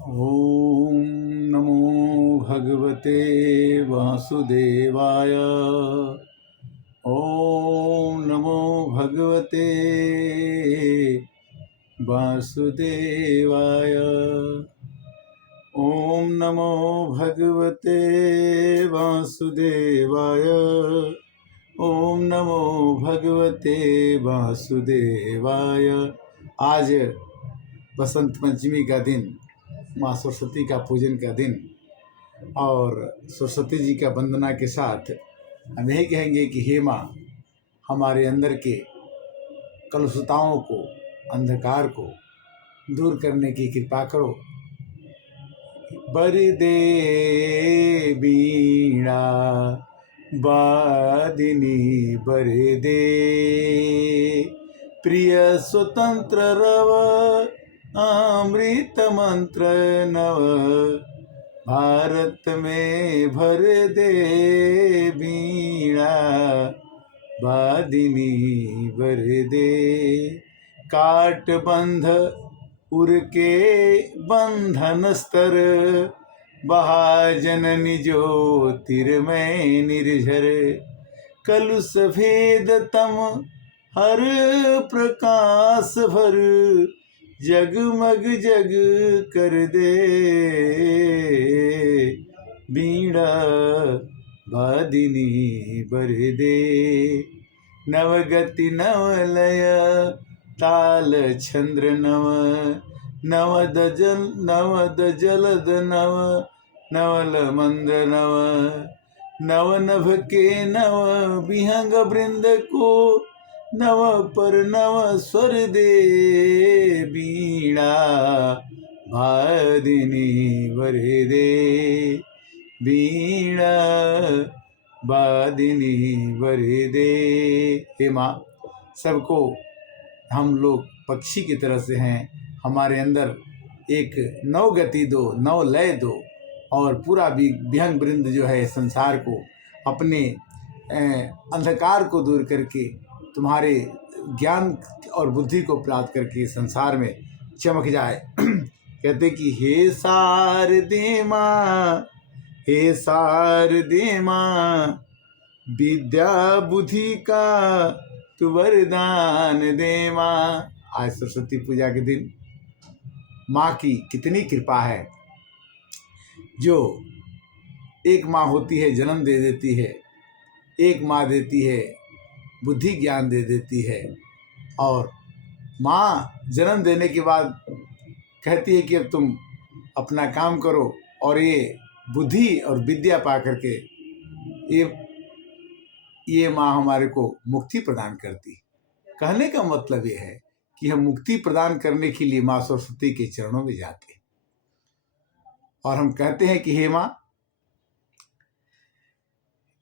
ॐ नमो भगवते वासुदेवाय। ॐ नमो भगवते वासुदेवाय। ॐ नमो भगवते वासुदेवाय। ॐ नमो भगवते वासुदेवाय। आज बसंत पंचमी का दिन, माँ सरस्वती का पूजन का दिन, और सरस्वती जी का वंदना के साथ हम यही कहेंगे कि हे माँ, हमारे अंदर के कलुषताओं को, अंधकार को दूर करने की कृपा करो। बरदे बीणा वादिनी बरदे, प्रिय स्वतंत्र रव अमृत मंत्र नव, भारत में भर दे बीणा वादिनी भर दे। काट बंध उर के बंधन स्तर, बहा जननी ज्योतिर्मय निर्झर, कलुष भेद तम हर प्रकाश भर, जगमग जग कर दे बीणा वादिनी बर दे। नवगति नवलय ताल छंद्र नव, नवद जलद नव, नवल मंद्र नव, नव नभ के नव विहंग वृंद को, नव पर नव स्वर दे बीणा वादिनी वर दे, बीणा वादिनी वर दे। हे माँ, सबको हम लोग पक्षी की तरह से हैं, हमारे अंदर एक नव गति दो, नव लय दो, और पूरा विहंग वृंद जो है संसार को, अपने अंधकार को दूर करके तुम्हारे ज्ञान और बुद्धि को प्राप्त करके संसार में चमक जाए। कहते कि हे शारदे माँ, हे शारदे माँ, विद्या बुद्धि का तू वरदान दे माँ। आज सरस्वती पूजा के दिन माँ की कितनी कृपा है, जो एक माँ होती है जन्म दे देती है, एक माँ देती है बुद्धि ज्ञान दे देती है, और माँ जन्म देने के बाद कहती है कि अब तुम अपना काम करो, और ये बुद्धि और विद्या पा करके ये माँ हमारे को मुक्ति प्रदान करती। कहने का मतलब ये है कि हम मुक्ति प्रदान करने के लिए माँ सरस्वती के चरणों में जाते हैं, और हम कहते हैं कि हे माँ,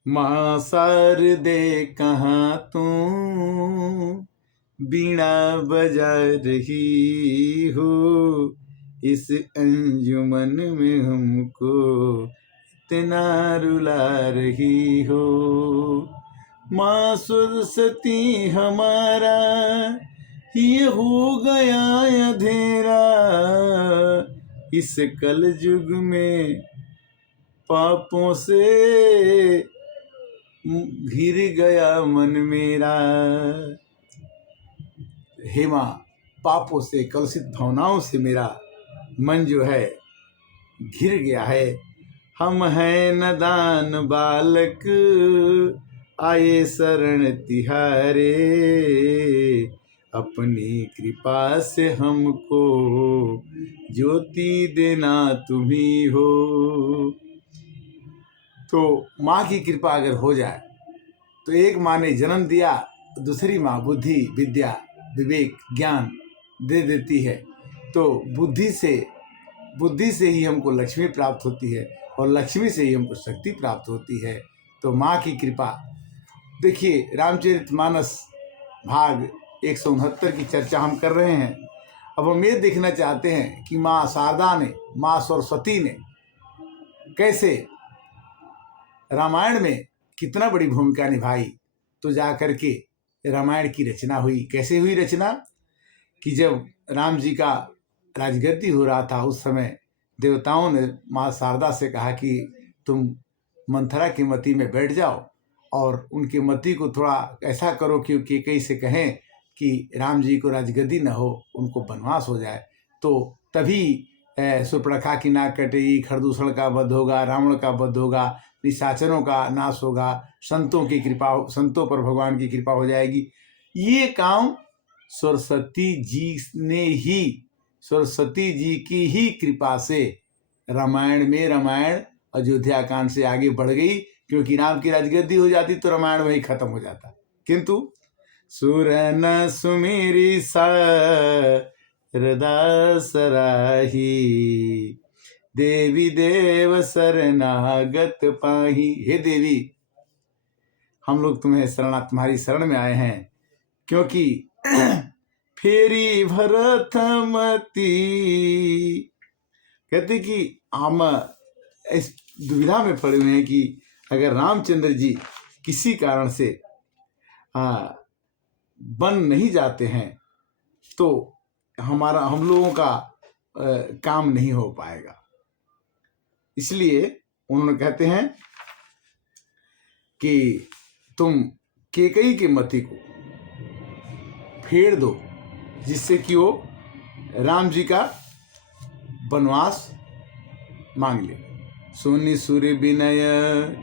माँ शारदे कहाँ तू बीणा बजा रही हो, इस अंजुमन में हमको इतना रुला रही हो। माँ सरस्वती हमारा ये हो गया अंधेरा, इस कल युग में पापों से घिर गया मन मेरा। हे माँ, पापों से, कलुषित भावनाओं से मेरा मन जो है घिर गया है। हम हैं नदान बालक, आए शरण तिहारे, अपनी कृपा से हमको ज्योति देना तुम्ही हो। तो माँ की कृपा अगर हो जाए तो एक माँ ने जन्म दिया, दूसरी माँ बुद्धि विद्या विवेक ज्ञान दे देती है, तो बुद्धि से ही हमको लक्ष्मी प्राप्त होती है, और लक्ष्मी से ही हमको शक्ति प्राप्त होती है। तो माँ की कृपा देखिए, रामचरितमानस भाग 169 की चर्चा हम कर रहे हैं। अब हम ये देखना चाहते हैं कि माँ शारदा ने, माँ सरस्वती ने कैसे रामायण में कितना बड़ी भूमिका निभाई। तो जा कर के रामायण की रचना हुई। कैसे हुई रचना? कि जब राम जी का राजगद्दी हो रहा था, उस समय देवताओं ने माँ शारदा से कहा कि तुम मंथरा की मति में बैठ जाओ और उनकी मति को थोड़ा ऐसा करो कि कैकई से कहें कि राम जी को राजगद्दी न हो, उनको वनवास हो जाए। तो तभी सुपर्णखा की नाक कटेगी, खरदूषण का वध होगा, रावण का वध होगा, निशाचरों का नाश होगा, संतों की कृपा, संतों पर भगवान की कृपा हो जाएगी। ये काम सरस्वती जी की ही कृपा से रामायण अयोध्या कांड से आगे बढ़ गई, क्योंकि राम की राजगद्दी हो जाती तो रामायण वही खत्म हो जाता। किंतु सुर न सुमेरी सरदा सराही, देवी देव शरणागत पाही। हे देवी, हम लोग तुम्हारी शरण में आए हैं, क्योंकि फेरी भरत मती, कहते कि हम इस दुविधा में पड़े हुए हैं कि अगर रामचंद्र जी किसी कारण से बन नहीं जाते हैं तो हम लोगों का काम नहीं हो पाएगा। इसलिए उन्होंने कहते हैं कि तुम कैकई की मति को फेर दो, जिससे कि वो राम जी का वनवास मांग ले। सुनि सुर विनय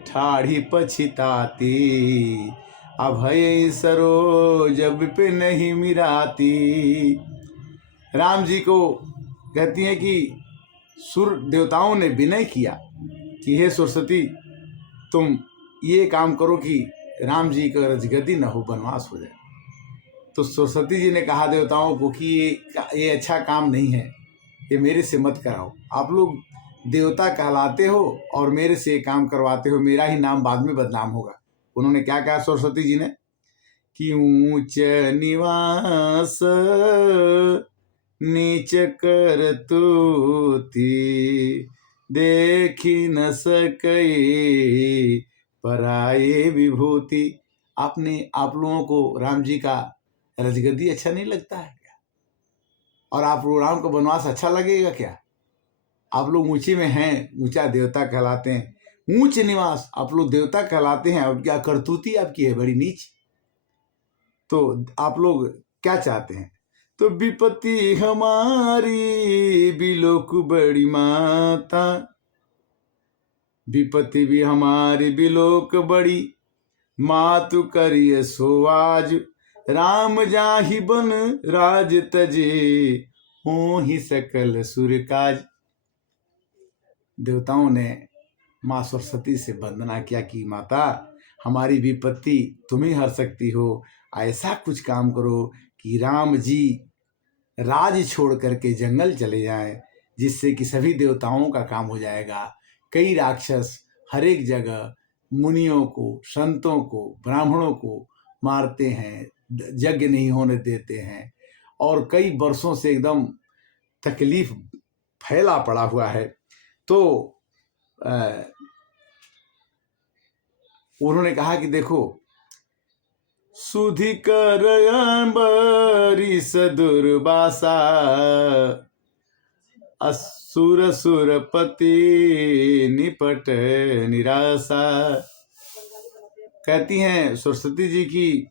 ठाढ़ी पछिताती, अभय सरोज विपिन ही मिराती। राम जी को कहती हैं कि सुर देवताओं ने विनय किया कि हे सरस्वती, तुम ये काम करो कि राम जी का राजगद्दी न हो, वनवास हो जाए। तो सरस्वती जी ने कहा देवताओं को कि ये अच्छा काम नहीं है, ये मेरे से मत कराओ। आप लोग देवता कहलाते हो और मेरे से काम करवाते हो, मेरा ही नाम बाद में बदनाम होगा। उन्होंने क्या कहा सरस्वती जी ने कि ऊंच निवास नीच कर तूती, देखी न सकई पराये विभूति। आप लोगों को राम जी का राजगद्दी अच्छा नहीं लगता है क्या? और आप लोग राम का वनवास अच्छा लगेगा क्या? आप लोग ऊंचे में हैं, ऊंचा देवता कहलाते हैं, ऊंच निवास, आप लोग देवता कहलाते हैं और क्या करतूती आपकी है बड़ी नीच। तो आप लोग क्या चाहते हैं? तो विपत्ति हमारी बिलोक बड़ी माता, विपत्ति भी हमारी बिलोक बड़ी, मातु करिय सो आज, राम जाहि बन राज तजे, हो ही सकल सुर काज। देवताओं ने माँ सरस्वती से वंदना किया कि माता, हमारी विपत्ति तुम ही हर सकती हो, ऐसा कुछ काम करो कि राम जी राज छोड़ करके जंगल चले जाएं, जिससे कि सभी देवताओं का काम हो जाएगा। कई राक्षस हर एक जगह मुनियों को, संतों को, ब्राह्मणों को मारते हैं, यज्ञ नहीं होने देते हैं, और कई वर्षों से एकदम तकलीफ फैला पड़ा हुआ है। तो उन्होंने कहा कि देखो, सुधि कर अम्बरीश दुर्वासा, असुर सुरपति निपट निराशा। कहती हैं सरस्वती जी की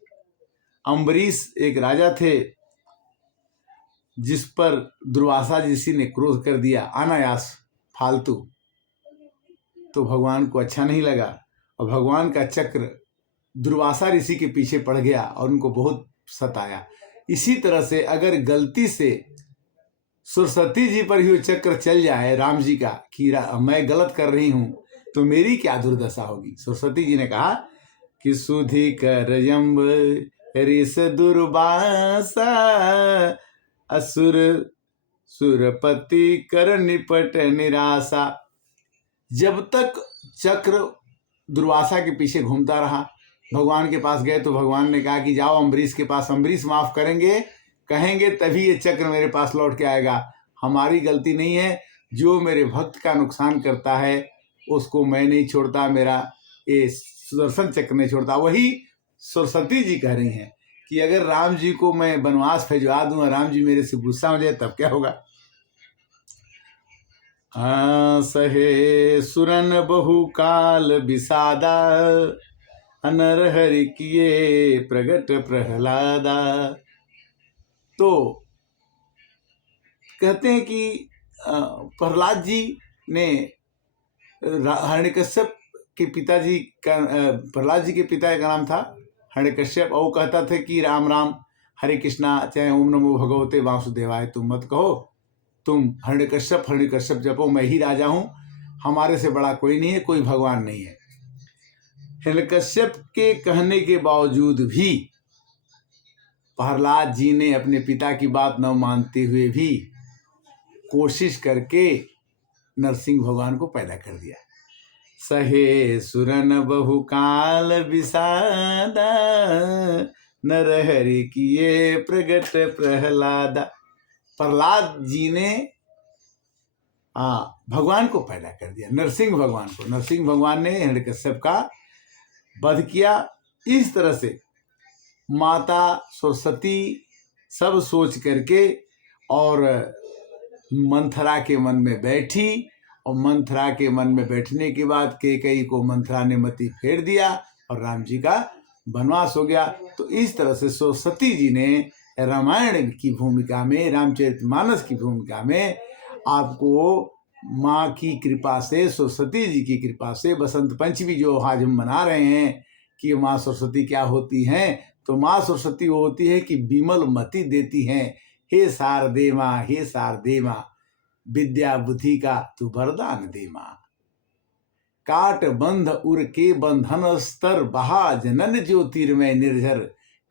अम्बरीश एक राजा थे, जिस पर दुर्वासा ऋषि ने क्रोध कर दिया अनायास, फालतू। तो भगवान को अच्छा नहीं लगा और भगवान का चक्र दुर्वासा ऋषि के पीछे पड़ गया और उनको बहुत सताया। इसी तरह से अगर गलती से सरस्वती जी पर ही वो चक्र चल जाए राम जी का कि मैं गलत कर रही हूं, तो मेरी क्या दुर्दशा होगी। सरस्वती जी ने कहा कि सुधि कर ऋष दुर्वासा, असुर सुरपति कर निपट निराशा। जब तक चक्र दुर्वासा के पीछे घूमता रहा, भगवान के पास गए तो भगवान ने कहा कि जाओ अम्बरीश के पास, अम्बरीश माफ करेंगे, कहेंगे तभी ये चक्र मेरे पास लौट के आएगा। हमारी गलती नहीं है, जो मेरे भक्त का नुकसान करता है उसको मैं नहीं छोड़ता, मेरा ये सुदर्शन चक्र नहीं छोड़ता। वही सरस्वती जी कह रही हैं कि अगर राम जी को मैं वनवास भिजवा दूं और राम जी मेरे से गुस्सा हो जाए तब क्या होगा। सहे सुरन बहु काल विषादा, अनर हरि किए प्रगट प्रहलादा। तो कहते हैं कि प्रहलाद जी ने हिरण्यकश्यप के पिताजी का, प्रहलाद जी के पिता का नाम था हिरण्यकश्यप, और वो कहता था कि राम राम हरे कृष्णा चाहे ओम नमो भगवते वासुदेवाय तुम मत कहो, तुम हिरण्यकश्यप जपो, मैं ही राजा हूँ, हमारे से बड़ा कोई नहीं है, कोई भगवान नहीं है। हिरण्यकश्यप के कहने के बावजूद भी प्रहलाद जी ने अपने पिता की बात न मानते हुए भी कोशिश करके नरसिंह भगवान को पैदा कर दिया। सहे सुरन बहु काल विषादा, नर हरि किए प्रगट प्रहलादा। प्रहलाद जी ने भगवान को पैदा कर दिया, नरसिंह भगवान को। नरसिंह भगवान ने हिरण्यकश्यप का वध किया। इस तरह से माता सरस्वती सब सोच करके और मंथरा के मन में बैठी, और मंथरा के मन में बैठने के बाद कैकेयी को मंथरा ने मति फेर दिया और राम जी का वनवास हो गया। तो इस तरह से सरस्वती जी ने रामायण की भूमिका में, रामचरितमानस की भूमिका में आपको माँ की कृपा से, सरस्वती जी की कृपा से, बसंत पंचमी जो आज हम मना रहे हैं कि माँ सरस्वती क्या होती हैं, तो माँ सरस्वती वो होती है कि विमल मति देती हैं। हे शारदे माँ, हे शारदे माँ, विद्या बुद्धि का तू वरदान दे माँ। काट बंध उर के बंधन स्तर, बहा जनन ज्योतिर्मय निर्झर,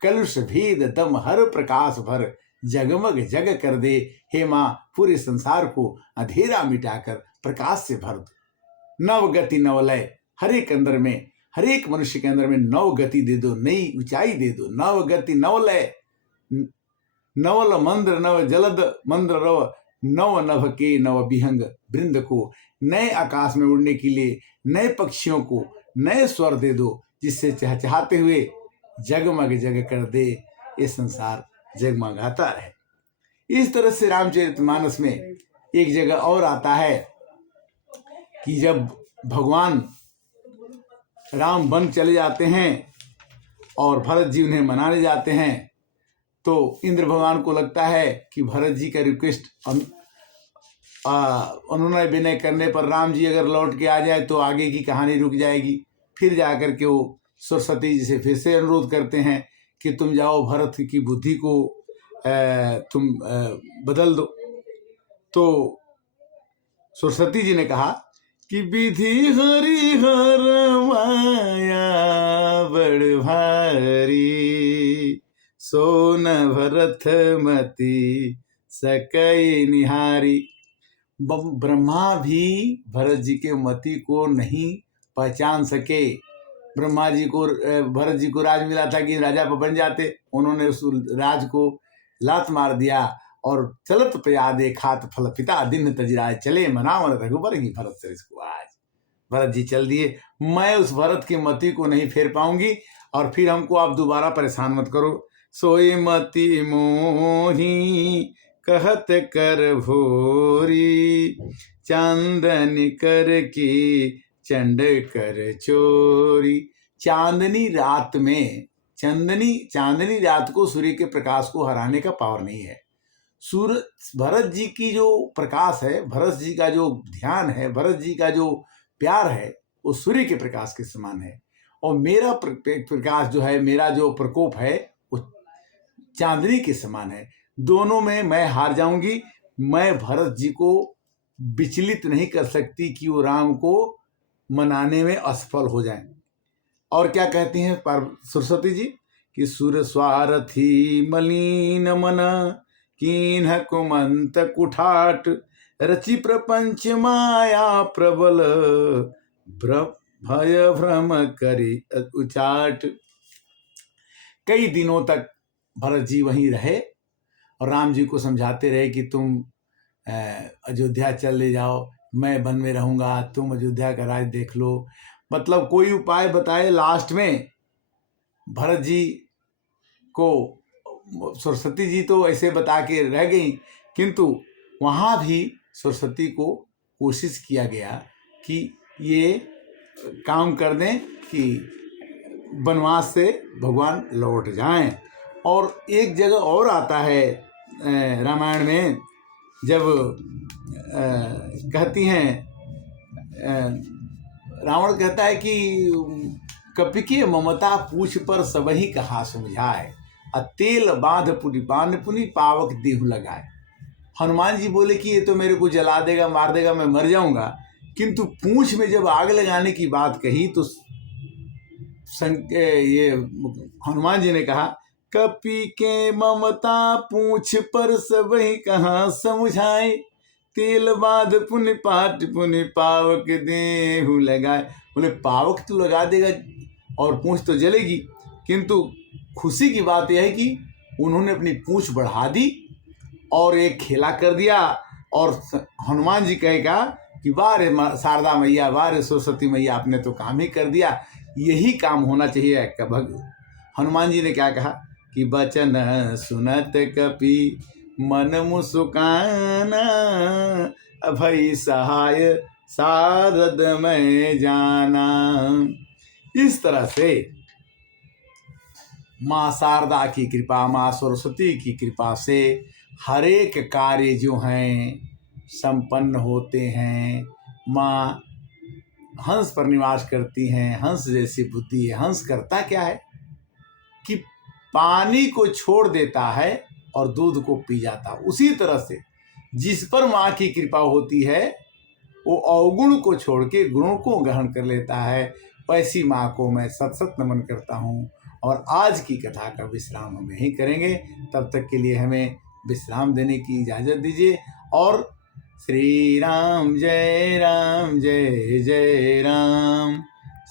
कलुष भेद दम हर प्रकाश भर, जगमग जग कर दे। हे माँ, पूरे संसार को अंधेरा मिटाकर प्रकाश से भर दो। नव गति नवलय, हर एक अंदर में, हर एक मनुष्य के अंदर में नव गति दे दो, नई ऊंचाई दे दो। नव गति नवलय, नवल मंद्र नव जलद मंद्र रव, नव नभ के नव विहंग वृंद को, नए आकाश में उड़ने के लिए नए पक्षियों को नए स्वर दे दो, जिससे चहचहाते हुए जगमग जग कर दे, ये संसार जगमगाता रहे। इस तरह से रामचरितमानस में एक जगह और आता है कि जब भगवान राम वन चले जाते हैं और भरत जी उन्हें मनाने जाते हैं, तो इंद्र भगवान को लगता है कि भरत जी का रिक्वेस्ट अनुनय विनय करने पर राम जी अगर लौट के आ जाए तो आगे की कहानी रुक जाएगी। फिर जाकर के वो सरस्वती जी से फिर से अनुरोध करते हैं कि तुम जाओ, भरत की बुद्धि को तुम बदल दो। तो सरस्वती जी ने कहा कि विधि हरिहर माया बड़ भारी, सोन भरत मति सकई निहारी। ब्रह्मा भी भरत जी के मति को नहीं पहचान सके। ब्रह्मा जी को, भरत जी को राज मिला था कि राजा बन जाते, उन्होंने उस राज को लात मार दिया और चलत प्रयादे खात फल पिता दिन तजराए, चले मनावन रघुबर ही भरत सरिस को आज। भरत जी चल दिए, मैं उस भरत की मति को नहीं फेर पाऊंगी और फिर हमको आप दोबारा परेशान मत करो। सोई मति मोही कहत कर भोरी, चांदन कर की चंड कर चोरी। चांदनी रात में, चांदनी रात को सूर्य के प्रकाश को हराने का पावर नहीं है। सूर्य, भरत जी की जो प्रकाश है, भरत जी का जो ध्यान है, भरत जी का जो प्यार है, वो सूर्य के प्रकाश के समान है। और मेरा प्रकाश जो है, मेरा जो प्रकोप है, वो चांदनी के समान है। दोनों में मैं हार जाऊंगी। मैं भरत जी को विचलित नहीं कर सकती कि वो राम को मनाने में असफल हो जाएं। और क्या कहती हैं सरस्वती जी कि सुर स्वारथी मलिन मन, कीन्ह कुमंत कुठाट, रचि प्रपंच माया प्रबल, भय भ्रम करी उचाट। कई दिनों तक भरत जी वहीं रहे और राम जी को समझाते रहे कि तुम अयोध्या चले जाओ, मैं वन में रहूंगा, तुम अयोध्या का राज देख लो। मतलब कोई उपाय बताए। लास्ट में भरत जी को सरस्वती जी तो ऐसे बता के रह गई, किंतु वहाँ भी सरस्वती को कोशिश किया गया कि ये काम कर दें कि वनवास से भगवान लौट जाएं। और एक जगह और आता है रामायण में, जब कहती हैं, रावण कहता है कि कपि के ममता पूछ पर सबही कहा समझाए, तेल बांध पुनि बांध पुनि पावक देहु लगाए। हनुमान जी बोले कि ये तो मेरे को जला देगा, मार देगा, मैं मर जाऊंगा, किंतु पूंछ में जब आग लगाने की बात कही तो ये हनुमान जी ने कहा, कपि के ममता पूछ पर सबही कहा समझाए, तेल बांध पुनि पाट पुनि पावक देहु लगाए। बोले पावक तो लगा देगा और पूंछ तो जलेगी, किंतु खुशी की बात यह है कि उन्होंने अपनी पूंछ बढ़ा दी और एक खेला कर दिया। और हनुमान जी कहेगा कि वाह रे शारदा मैया, वाह रे सरस्वती मैया, आपने तो काम ही कर दिया। यही काम होना चाहिए। हनुमान जी ने क्या कहा कि बचन सुनत कपि मन मुस्काना, अभय सहाय सारद में जाना। इस तरह से माँ शारदा की कृपा, माँ सरस्वती की कृपा से हर एक कार्य जो हैं संपन्न होते हैं। माँ हंस पर निवास करती हैं, हंस जैसी बुद्धि है। हंस करता क्या है कि पानी को छोड़ देता है और दूध को पी जाता। उसी तरह से जिस पर माँ की कृपा होती है वो अवगुण को छोड़ के गुणों को ग्रहण कर लेता है। वैसी माँ को मैं सत सत नमन करता हूँ। और आज की कथा का विश्राम हम यहीं करेंगे। तब तक के लिए हमें विश्राम देने की इजाज़त दीजिए। और श्री राम जय जय राम।